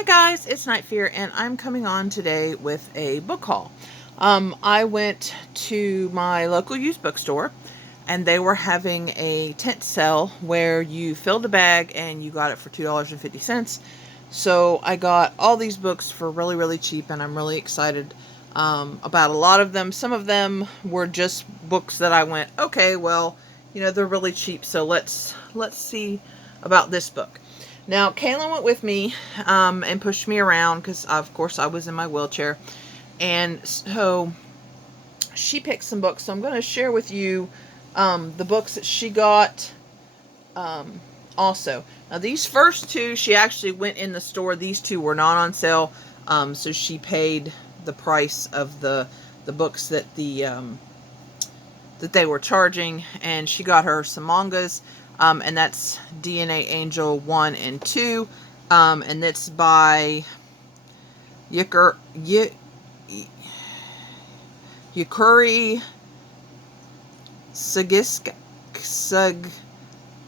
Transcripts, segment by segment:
Hi guys, it's Night Fear and I'm coming on today with a book haul. I went to my local used bookstore and they were having a tent sale where you filled a bag and you got it for $2.50. So I got all these books for really cheap and I'm really excited about a lot of them. Some of them were just books that I went, okay, well, they're really cheap, so let's see about this book. Now, Kaylin went with me and pushed me around because, of course, I was in my wheelchair. And so she picked some books. So I'm going to share with you the books that she got also. Now, these first two, she actually went in the store. These two were not on sale. So she paid the price of the books that that they were charging. And she got her some mangas. And that's DNA Angel 1 and 2. And it's by Yukari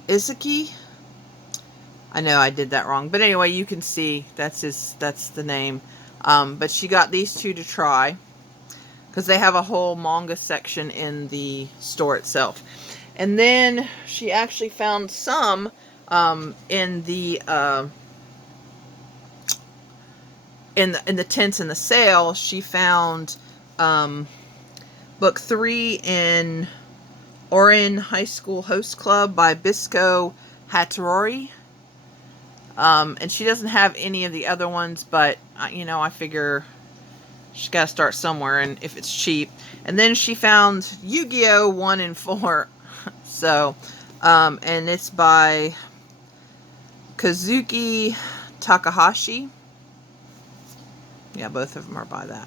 Izaki. I know I did that wrong. But anyway, you can see that's the name. But she got these two to try because they have a whole manga section in the store itself. And then she actually found some in the tents in the sale. She found book 3 in Orin High School Host Club by Bisco Hattori. And she doesn't have any of the other ones, but I figure she's got to start somewhere, and if it's cheap. And then she found Yu-Gi-Oh! 1 and 4. So, and it's by Kazuki Takahashi. Yeah, both of them are by that.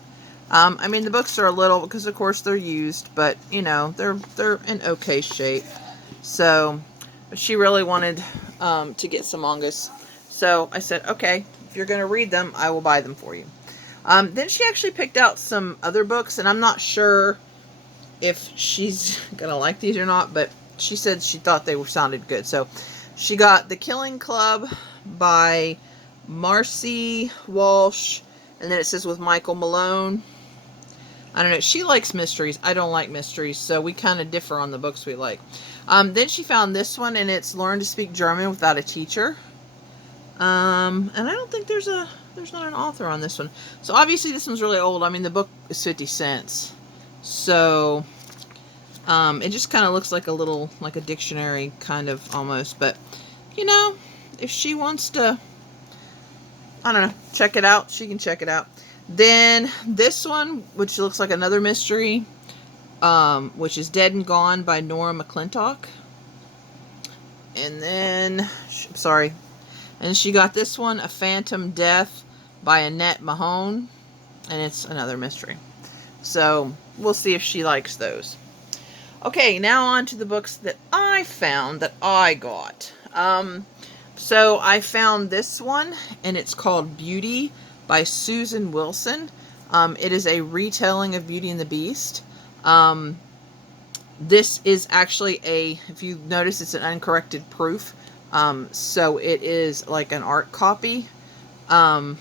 I mean, the books are a little, because of course they're used, but, they're in okay shape. So, but she really wanted to get some mangas. So I said, okay, if you're going to read them, I will buy them for you. Then she actually picked out some other books, and I'm not sure if she's going to like these or not, but she said she thought they sounded good. So she got The Killing Club by Marcy Walsh, and then it says with Michael Malone. I don't know. She likes mysteries. I don't like mysteries, so we kind of differ on the books we like. Then she found this one, and it's Learn to Speak German Without a Teacher. And I don't think there's not an author on this one. So obviously this one's really old. I mean, the book is 50 cents. So it just kind of looks like a dictionary kind of almost. But, if she wants to, I don't know, check it out, she can check it out. Then this one, which looks like another mystery, which is Dead and Gone by Nora McClintock. And then, sorry. And she got this one, A Phantom Death by Annette Mahone. And it's another mystery. So, we'll see if she likes those. Okay, now on to the books that I found that I got. So I found this one, and it's called Beauty by Susan Wilson. It is a retelling of Beauty and the Beast. This is actually if you notice, it's an uncorrected proof. So it is like an art copy. And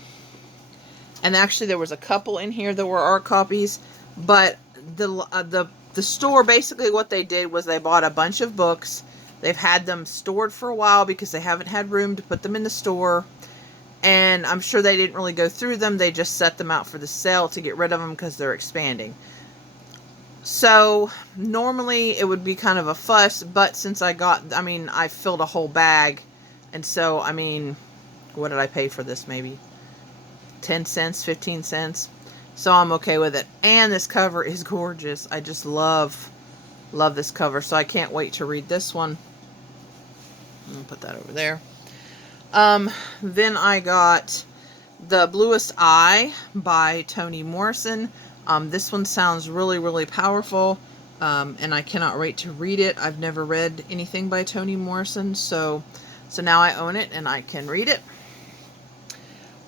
actually there was a couple in here that were art copies, but the store, basically what they did was they bought a bunch of books. They've had them stored for a while because they haven't had room to put them in the store. And I'm sure they didn't really go through them. They just set them out for the sale to get rid of them because they're expanding. So normally it would be kind of a fuss, but since I filled a whole bag. And so, what did I pay for this? Maybe 10 cents, 15 cents. So I'm okay with it. And this cover is gorgeous. I just love this cover. So I can't wait to read this one. I'll put that over there. Then I got The Bluest Eye by Toni Morrison. This one sounds really powerful. And I cannot wait to read it. I've never read anything by Toni Morrison. So now I own it and I can read it.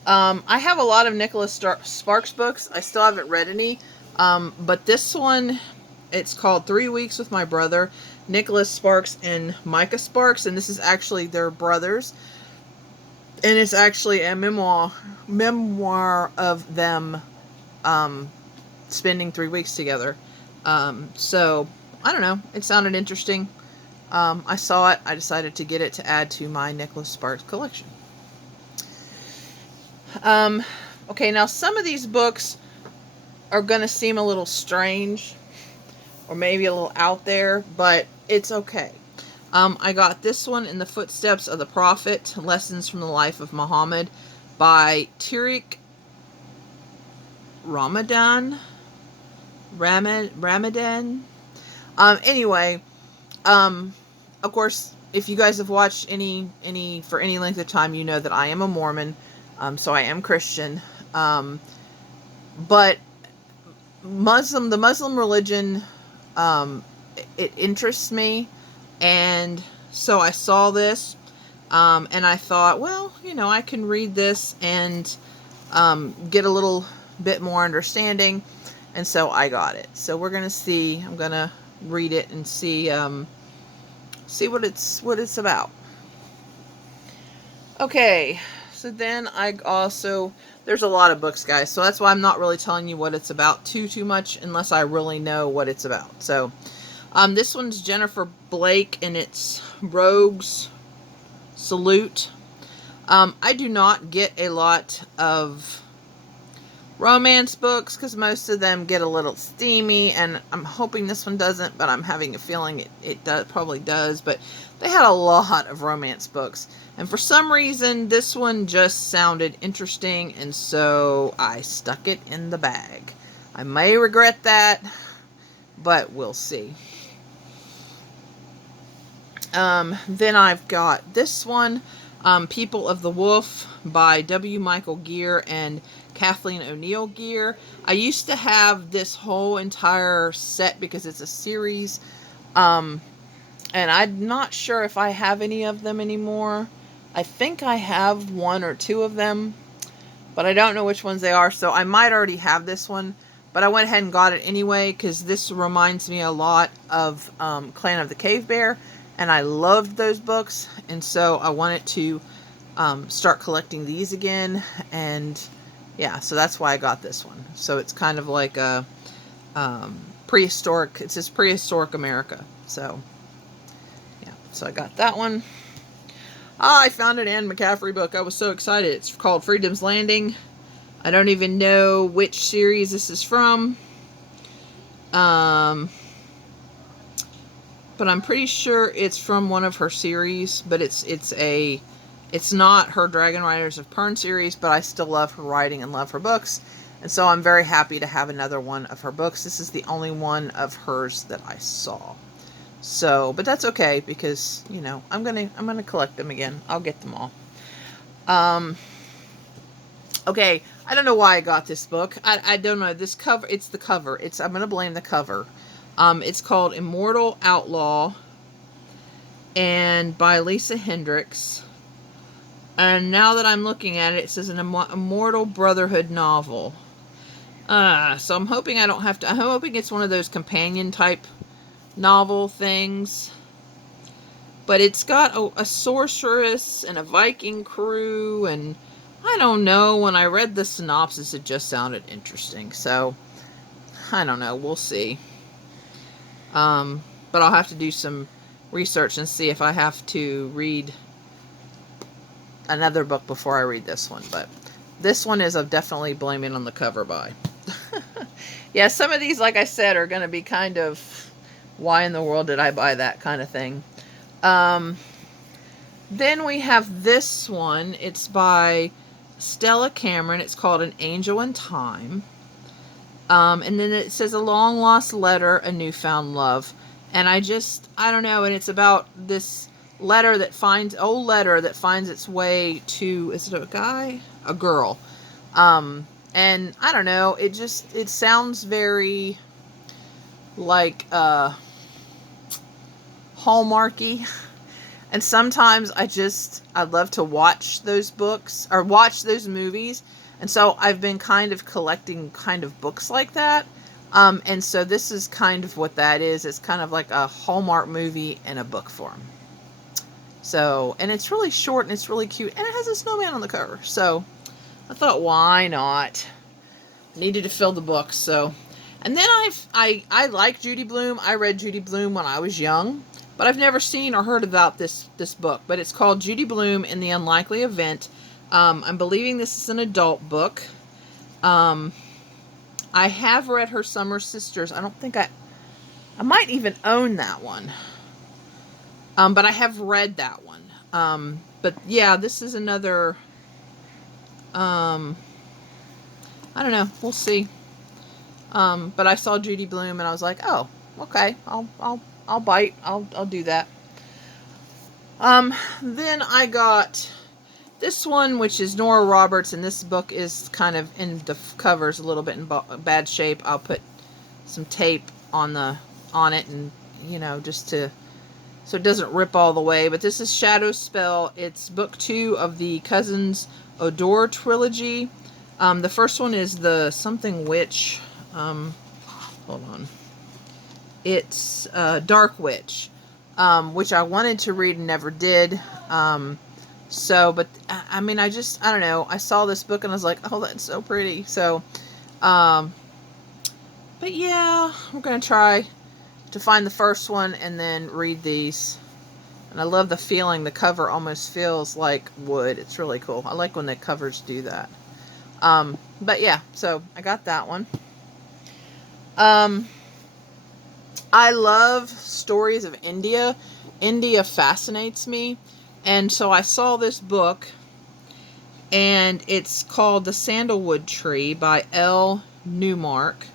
I have a lot of Nicholas Sparks books. I still haven't read any. But this one, it's called 3 Weeks with My Brother, Nicholas Sparks and Micah Sparks. And this is actually their brothers. And it's actually a memoir of them spending 3 weeks together. So, I don't know. It sounded interesting. I saw it. I decided to get it to add to my Nicholas Sparks collection. Okay, now some of these books are going to seem a little strange or maybe a little out there, but it's okay. I got this one, In the Footsteps of the Prophet, Lessons from the Life of Muhammad by Tariq Ramadan. Anyway, of course, if you guys have watched any for any length of time, you know that I am a Mormon, so I am Christian. But the Muslim religion, it interests me, and so I saw this, and I thought, well, I can read this and get a little bit more understanding, and so I got it. So we're gonna see. I'm gonna read it and see what it's about. Okay, so then there's a lot of books, guys, so that's why I'm not really telling you what it's about too much unless I really know what it's about. So this one's Jennifer Blake, and it's Rogue's Salute. I do not get a lot of romance books because most of them get a little steamy, and I'm hoping this one doesn't, but I'm having a feeling it probably does. But they had a lot of romance books, and for some reason this one just sounded interesting, and so I stuck it in the bag. I may regret that, but we'll see. Then I've got this one, People of the Wolf by W. Michael Geer and Kathleen O'Neill Geer. I used to have this whole entire set because it's a series, and I'm not sure if I have any of them anymore. I think I have 1 or 2 of them, but I don't know which ones they are, so I might already have this one, but I went ahead and got it anyway because this reminds me a lot of Clan of the Cave Bear, and I loved those books, and so I wanted to start collecting these again, and yeah, so that's why I got this one. So it's kind of like a prehistoric, it says Prehistoric America. So, yeah, so I got that one. I found an Anne McCaffrey book. I was so excited. It's called Freedom's Landing. I don't even know which series this is from. But I'm pretty sure it's from one of her series, but it's not her Dragon Riders of Pern series, but I still love her writing and love her books. And so I'm very happy to have another one of her books. This is the only one of hers that I saw. So, but that's okay because, I'm going to collect them again. I'll get them all. Okay, I don't know why I got this book. I don't know. This cover, it's the cover. I'm going to blame the cover. It's called Immortal Outlaw, and by Lisa Hendricks. And now that I'm looking at it, it says an Immortal Brotherhood novel. So I'm hoping I don't have to. I'm hoping it's one of those companion type novel things. But it's got a sorceress and a Viking crew, and I don't know. When I read the synopsis, it just sounded interesting. So I don't know. We'll see. But I'll have to do some research and see if I have to read another book before I read this one. But this one is of definitely blaming on the cover by. Yeah, some of these, like I said, are going to be kind of, why in the world did I buy that kind of thing. Then we have this one. It's by Stella Cameron. It's called An Angel in Time. And then it says A Long Lost Letter, A Newfound Love. And I don't know, and it's about this old letter that finds its way to, is it a guy? A girl. And I don't know, it sounds very like Hallmarky. And sometimes I'd love to watch those books or watch those movies. And so I've been kind of collecting books like that. And so this is kind of what that is. It's kind of like a Hallmark movie in a book form. So, and it's really short and it's really cute, and it has a snowman on the cover. So I thought, why not? Needed to fill the book. So, and then I like Judy Blume. I read Judy Blume when I was young, but I've never seen or heard about this book. But it's called Judy Blume in the Unlikely Event. I'm believing this is an adult book. I have read her Summer Sisters. I don't think I might even own that one. But I have read that one. But yeah, this is another, I don't know. We'll see. But I saw Judy Blume and I was like, oh, okay, I'll bite. I'll do that. Then I got this one, which is Nora Roberts, and this book is kind of in the covers a little bit in bad shape. I'll put some tape on it, and just to so it doesn't rip all the way. But this is Shadow Spell. It's book 2 of the Cousins Odor trilogy. The first one is the Something Witch. Hold on. It's Dark Witch, which I wanted to read and never did. But I mean, I don't know. I saw this book and I was like, oh, that's so pretty. So, but yeah, we're going to try to find the first one and then read these. And I love the feeling. The cover almost feels like wood. It's really cool. I like when the covers do that. But yeah, so I got that one. I love stories of India. India fascinates me. And so I saw this book, and it's called The Sandalwood Tree by L. Newmark.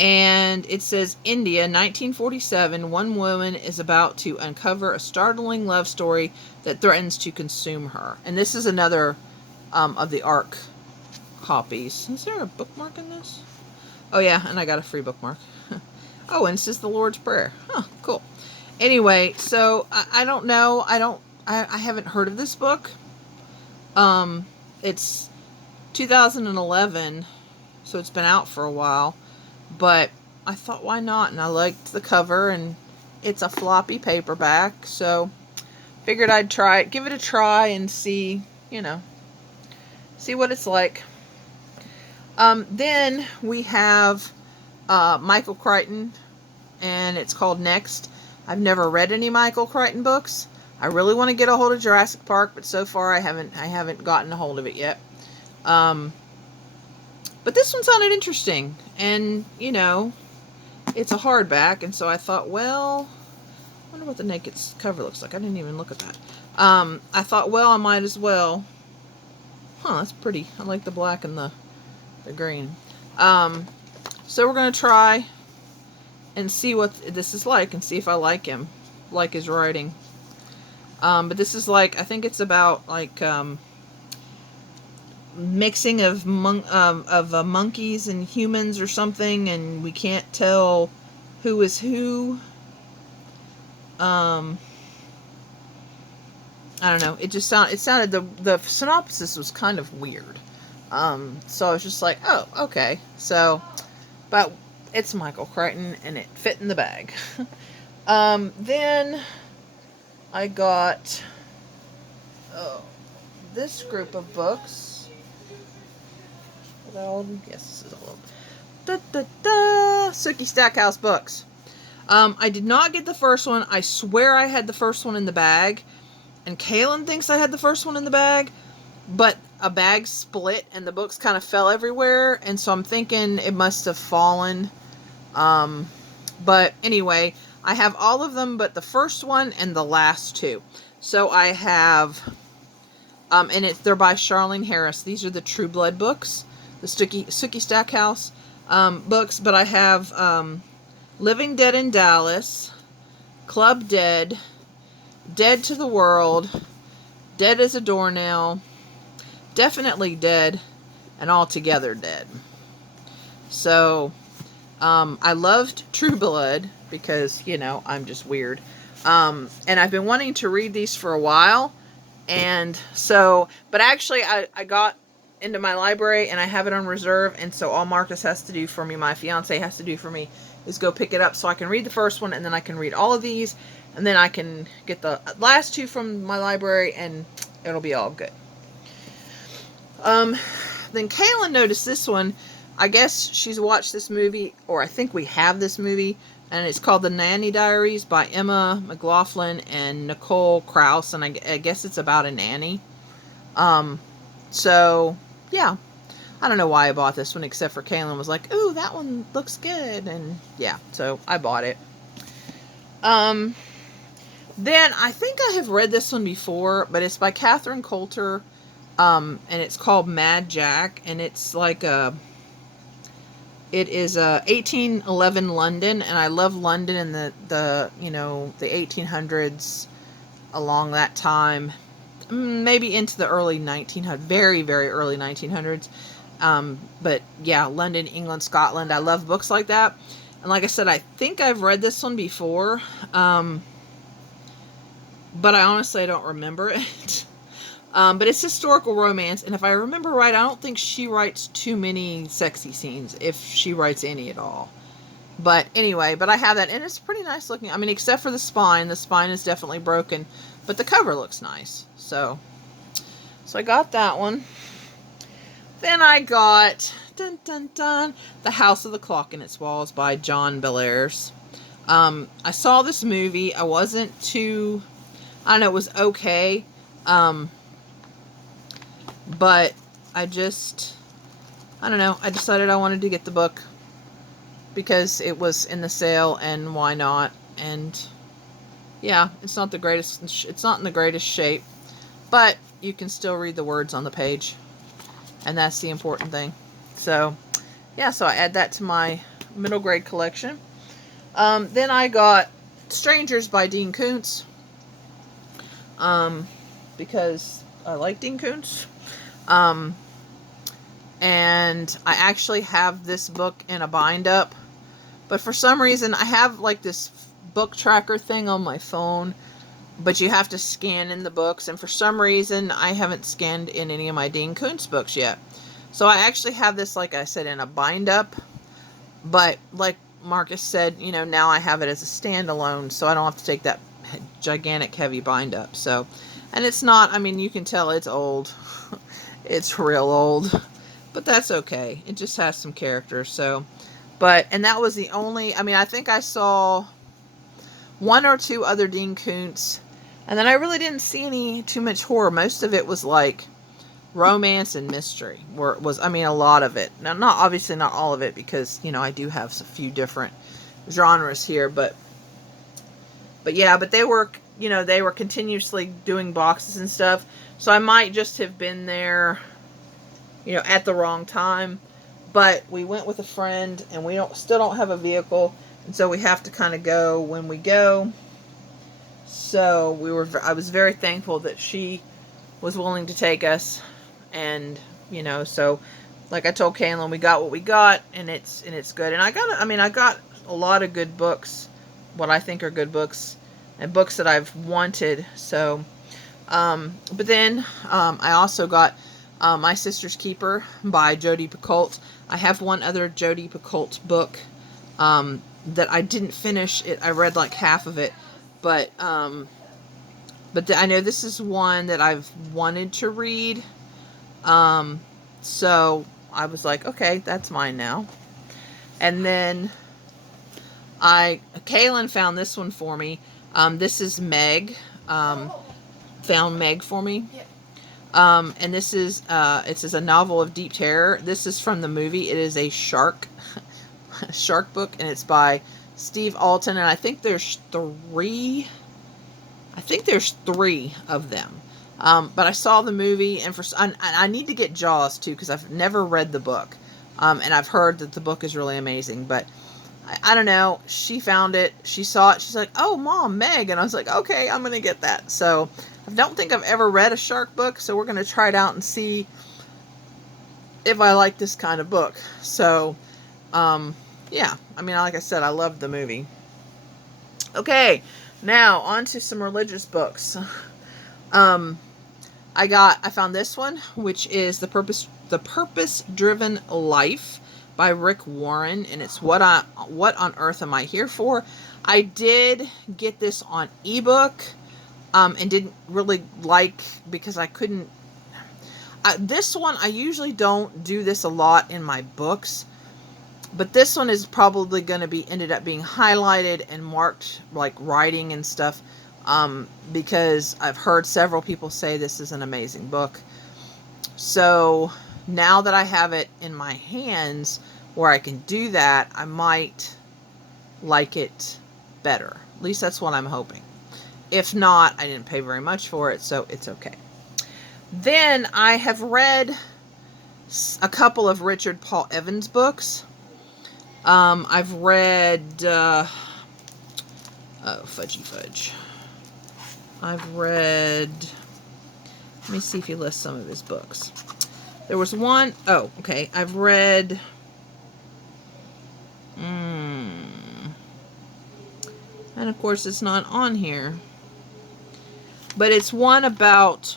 And it says, India, 1947, one woman is about to uncover a startling love story that threatens to consume her. And this is another of the ARC copies. Is there a bookmark in this? Oh yeah, and I got a free bookmark. Oh, and it says the Lord's Prayer. Huh, cool. Anyway, so I don't know. I haven't heard of this book. It's 2011, so it's been out for a while. But I thought, why not? And I liked the cover, and it's a floppy paperback, so figured I'd try it, give it a try, and see what it's like. Then we have Michael Crichton, and it's called Next. I've never read any Michael Crichton books. I really want to get a hold of Jurassic Park, but so far I haven't gotten a hold of it yet. But this one sounded interesting, and it's a hardback, and so I thought, well, I wonder what the naked cover looks like. I didn't even look at that. I thought, well, I might as well. Huh, that's pretty. I like the black and the green. So we're gonna try and see what this is like, and see if I like his writing. But this is I think it's about mixing of monkeys and humans or something, and we can't tell who is who. I don't know. It sounded the synopsis was kind of weird. So I was just like, oh, okay. So, but it's Michael Crichton, and it fit in the bag. Then I got this group of books. Yes, this is all of them. Sookie Stackhouse books. I did not get the first one. I swear I had the first one in the bag. And Kaylin thinks I had the first one in the bag. But a bag split and the books kind of fell everywhere. And so I'm thinking it must have fallen. But anyway, I have all of them but the first one and the last two. So I have... and they're by Charlene Harris. These are the True Blood books. The Sookie Stackhouse books. But I have Living Dead in Dallas, Club Dead, Dead to the World, Dead as a Doornail, Definitely Dead, and Altogether Dead. So, I loved True Blood because, I'm just weird. And I've been wanting to read these for a while. And so, but actually I got into my library and I have it on reserve. And so all Marcus has to do for me, my fiance has to do for me, is go pick it up so I can read the first one, and then I can read all of these. And then I can get the last 2 from my library, and it'll be all good. Then Kaylin noticed this one. I guess she's watched this movie, or I think we have this movie, and it's called The Nanny Diaries by Emma McLaughlin and Nicole Krauss, and I guess it's about a nanny. So, yeah. I don't know why I bought this one, except for Kaylin was like, ooh, that one looks good, and yeah, so I bought it. Then I think I have read this one before, but it's by Catherine Coulter, and it's called Mad Jack, and it's like it is 1811 London, and I love London in the you know, the 1800s, along that time, maybe into the early 1900s, very, very early 1900s. But yeah, London, England, Scotland. I love books like that. And like I said, I think I've read this one before, but I honestly don't remember it. But it's historical romance, and if I remember right, I don't think she writes too many sexy scenes, if she writes any at all. But anyway, but I have that, and it's pretty nice looking. I mean, except for the spine. The spine is definitely broken, but the cover looks nice. So I got that one. Then I got, dun dun dun, The House of the Clock in Its Walls by John Bellairs. I saw this movie. I wasn't too, I don't know, it was okay. But I don't know, I decided I wanted to get the book because it was in the sale, and why not? And yeah, it's not in the greatest shape, but you can still read the words on the page, and that's the important thing. So yeah, so I add that to my middle grade collection. Then I got Strangers by Dean Koontz, because I like Dean Koontz. And I actually have this book in a bind up, but for some reason I have like this book tracker thing on my phone, but you have to scan in the books, and for some reason I haven't scanned in any of my Dean Koontz books yet. So I actually have this, like I said, in a bind up, but like Marcus said, you know, now I have it as a standalone, so I don't have to take that gigantic heavy bind up. So, and it's not, I mean, you can tell it's old. It's real old, but that's okay. It just has some characters. So, and that was the only, I mean, I think I saw 1 or 2 other Dean Koontz, and then I really didn't see any too much horror. Most of it was like romance and mystery, I mean, a lot of it. Now, obviously not all of it, because, you know, I do have a few different genres here, but yeah, but they were, you know, they were continuously doing boxes and stuff. So I might just have been there, you know, at the wrong time. But we went with a friend, and we still don't have a vehicle, and so we have to kind of go when we go. So I was very thankful that she was willing to take us, and you know, so like I told Kaylin, we got what we got, and it's good. And I got a lot of good books, what I think are good books, and books that I've wanted. So. But then I also got My Sister's Keeper by Judy Blume. I have one other Judy Blume book that I didn't finish. I read like half of it, but I know this is one that I've wanted to read. So I was like, okay, that's mine now. And then Kaylin found this one for me. This is Meg. Found Meg for me. And this is a novel of deep terror. This is from the movie. It is a shark book, and it's by Steve Alton, and I think there's 3 of them. But I saw the movie, and I need to get Jaws too, because I've never read the book, and I've heard that the book is really amazing. But I don't know, she found it, she saw it, she's like, oh Mom, Meg, and I was like, okay, I'm gonna get that. So I don't think I've ever read a shark book, so we're gonna try it out and see if I like this kind of book. So yeah, I mean, like I said, I loved the movie. Okay, now on to some religious books. I found this one, which is The Purpose Driven Life by Rick Warren, and it's what on earth am I here for? I did get this on ebook, and didn't really like, because I couldn't. This one, I usually don't do this a lot in my books, but this one is probably going to be ended up being highlighted and marked like writing and stuff, because I've heard several people say this is an amazing book. So now that I have it in my hands where I can do that, I might like it better. At least that's what I'm hoping. If not, I didn't pay very much for it, so it's okay. Then I have read a couple of Richard Paul Evans books. I've read, oh, fudgy fudge. I've read, let me see if he lists some of his books. There was one, oh, okay. I've read, and of course it's not on here, but it's one about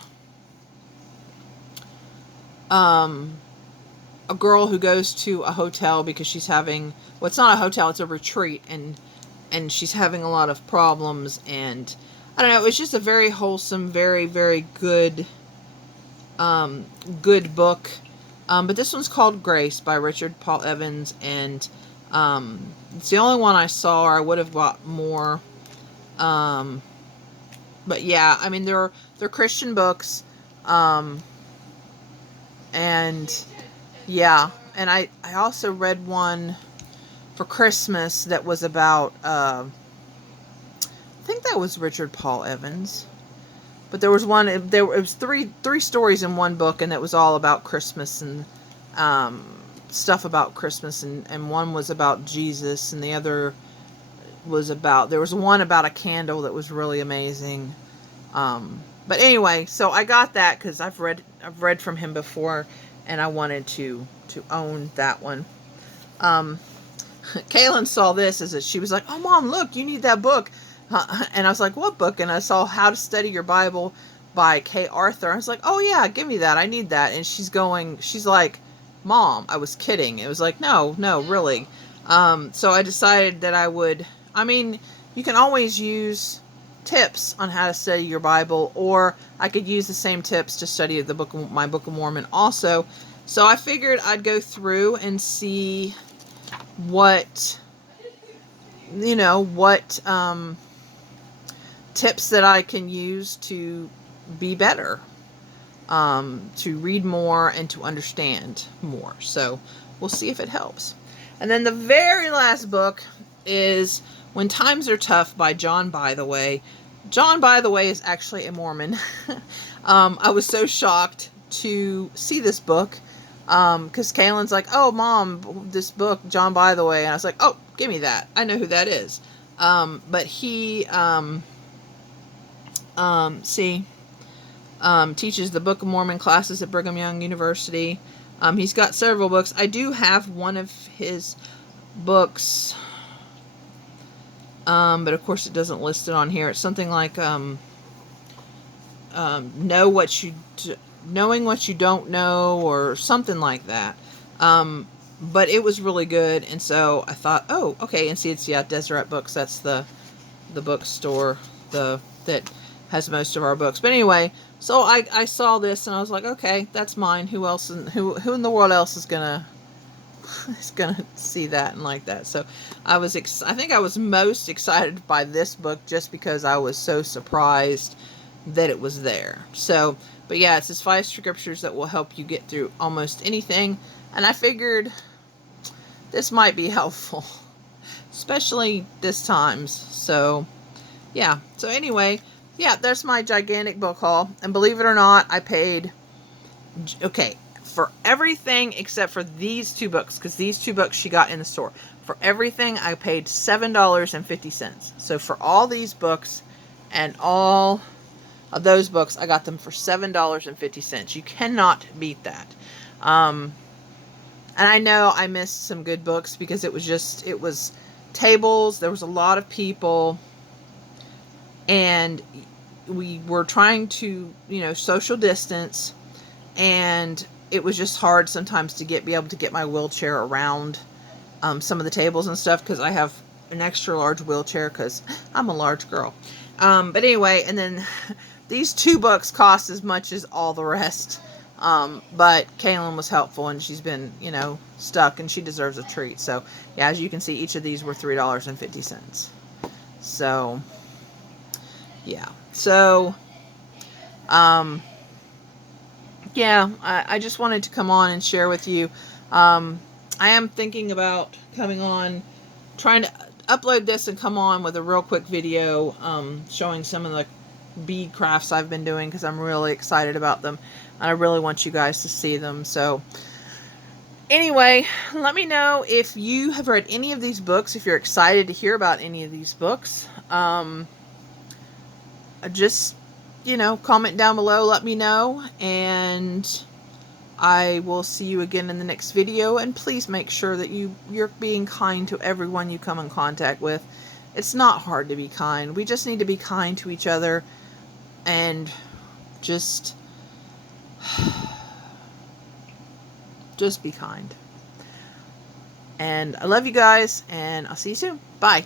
a girl who goes to a hotel because she's having, well, it's not a hotel, it's a retreat, and she's having a lot of problems, and I don't know, it's just a very wholesome, very, very good good book. But this one's called Grace by Richard Paul Evans, and it's the only one I saw, or I would have bought more. But yeah, I mean, they're Christian books, and yeah, and I also read one for Christmas that was about, I think that was Richard Paul Evans, but there was one, it was three stories in one book, and it was all about Christmas and stuff about Christmas, and one was about Jesus, and the other was about, there was one about a candle that was really amazing. But anyway, so I got that because I've read from him before, and I wanted to own that one. Kaylin saw this as she was like, "Oh, Mom, look, you need that book." And I was like, "What book?" And I saw How to Study Your Bible by Kay Arthur. I was like, "Oh yeah, give me that. I need that." And she's like, "Mom, I was kidding." It was like, no, really. So I decided that I would, I mean, you can always use tips on how to study your Bible, or I could use the same tips to study my Book of Mormon also. So I figured I'd go through and see what tips that I can use to be better, to read more and to understand more. So we'll see if it helps. And then the very last book is When Times Are Tough by John By The Way. John By The Way is actually a Mormon. I was so shocked to see this book, because Kaylin's like, "Oh, Mom, this book, John By The Way." And I was like, "Oh, give me that. I know who that is." But he teaches the Book of Mormon classes at Brigham Young University. He's got several books. I do have one of his books, but of course it doesn't list it on here. It's something like knowing what you don't know, or something like that. But it was really good, and so I thought, oh, okay. And see, it's Deseret Books. That's the bookstore that has most of our books. But anyway, so I saw this and I was like, okay, that's mine. Who else? Who in the world else is gonna see that and like that? So I think I was most excited by this book just because I was so surprised that it was there. So, but yeah, it says 5 scriptures that will help you get through almost anything, and I figured this might be helpful, especially this times. So yeah, so anyway, yeah, there's my gigantic book haul. And believe it or not, I paid, okay, for everything except for these 2 books, because these 2 books she got in the store. For everything, I paid $7.50. So for all these books and all of those books, I got them for $7.50. You cannot beat that. And I know I missed some good books because it was tables. There was a lot of people, and we were trying to, social distance, and it was just hard sometimes to be able to get my wheelchair around some of the tables and stuff, because I have an extra large wheelchair because I'm a large girl. But anyway, and then these 2 books cost as much as all the rest. But Kaylin was helpful, and she's been, you know, stuck, and she deserves a treat. So, yeah, as you can see, each of these were $3.50. So, yeah. So, yeah, I just wanted to come on and share with you. I am thinking about coming on, trying to upload this and come on with a real quick video showing some of the bead crafts I've been doing, because I'm really excited about them and I really want you guys to see them. So anyway, let me know if you have read any of these books, if you're excited to hear about any of these books. Just, you know, comment down below, let me know, and I will see you again in the next video. And please make sure that you're being kind to everyone you come in contact with. It's not hard to be kind. We just need to be kind to each other and just be kind. And I love you guys, and I'll see you soon. Bye.